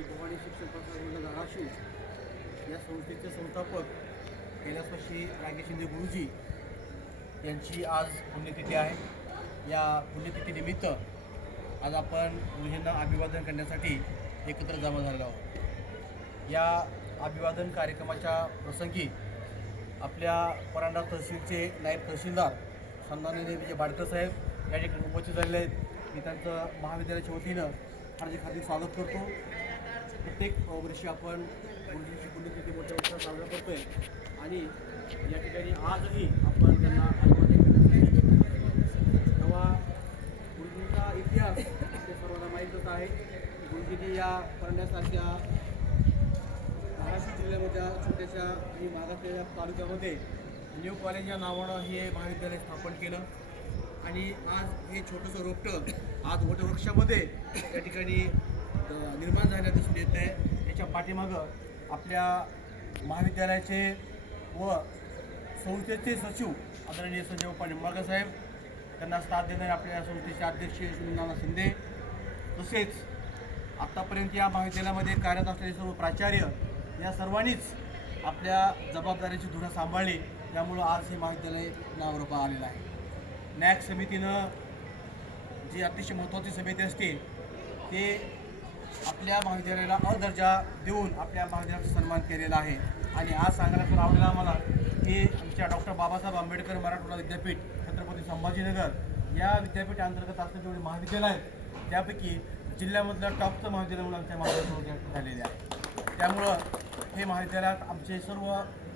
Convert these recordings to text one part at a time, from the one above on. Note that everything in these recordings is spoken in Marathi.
भवानी शिक्षण प्रसारक धाराशिव या संस्थेचे संस्थापक कैलासवासी रागे शिंदे गुरुजी यांची आज पुण्यतिथी आहे। या पुण्यतिथीनिमित्त आज आपण गुरुजींना अभिवादन करण्यासाठी एकत्र जमा झालेलो आहोत। या अभिवादन कार्यक्रमाच्या प्रसंगी आपल्या परांडा तहसीलचे नायब तहसीलदार सन्माननीय विजय भाडकर साहेब या ठिकाणी उपस्थित झालेले आहेत। मी त्यांचं महाविद्यालयाच्या वतीनं हार्दिक स्वागत करतो। प्रत्येक वर्षी आपण गुरुजींची पुण्यतिथी मोठ्या उत्साहात साजरा करतोय आणि या ठिकाणी आजही आपण त्यांना अभिवादन करण्यासाठी तेव्हा गुरुजींचा इतिहास ते सर्वांना माहीतच आहे। गुरुजींनी या परांड्यासारख्या धाराशिव जिल्ह्यामध्ये छोट्याशा आणि मागासलेल्या तालुक्यामध्ये न्यू कॉलेज या नावानं हे महाविद्यालय स्थापन केलं आणि आज हे छोटंसं रोपटं आज वटवृक्षामध्ये या ठिकाणी निर्माण झाल्या दिसून येत आहे। त्याच्या पाठीमागं आपल्या महाविद्यालयाचे व संस्थेचे सचिव आदरणीय संजय उपाध्ये निंबाळकर साहेब, त्यांना साथ देणारे आपल्या संस्थेचे अध्यक्ष सुनील नाना शिंदे, तसेच आत्तापर्यंत या महाविद्यालयामध्ये कार्यरत असलेले सर्व प्राचार्य या सर्वांनीच आपल्या जबाबदारीची धुरा सांभाळली। त्यामुळं आज हे महाविद्यालय नावारूपास आलेलं आहे। नॅक समितीनं जी अतिशय महत्त्वाची समिती असते ते आपल्या महाविद्यालयाला अदर्जा देऊन आपल्या महाविद्यालयाचा सन्मान केलेला आहे आणि आज सांगायला तर आवडेल आम्हाला की आमच्या डॉक्टर बाबासाहेब आंबेडकर मराठवाडा विद्यापीठ छत्रपती संभाजीनगर या विद्यापीठ अंतर्गत असलेले जेवढे महाविद्यालय आहेत त्यापैकी जिल्ह्यामधलं टॉपचं महाविद्यालय म्हणून आमच्या महाविद्यालयात झालेले आहे। त्यामुळं हे महाविद्यालयात आमचे सर्व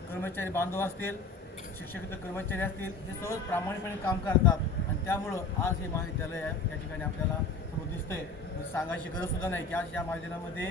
कर्मचारी बांधव असतील, शिक्षक कर्मचारी असतील, हे सहज प्रामाणिकपणे काम करतात आणि त्यामुळं आज हे महाविद्यालय या ठिकाणी आपल्याला समोर दिसतंय। सांगायची गरजसुद्धा नाही की आज या महाविद्यालयामध्ये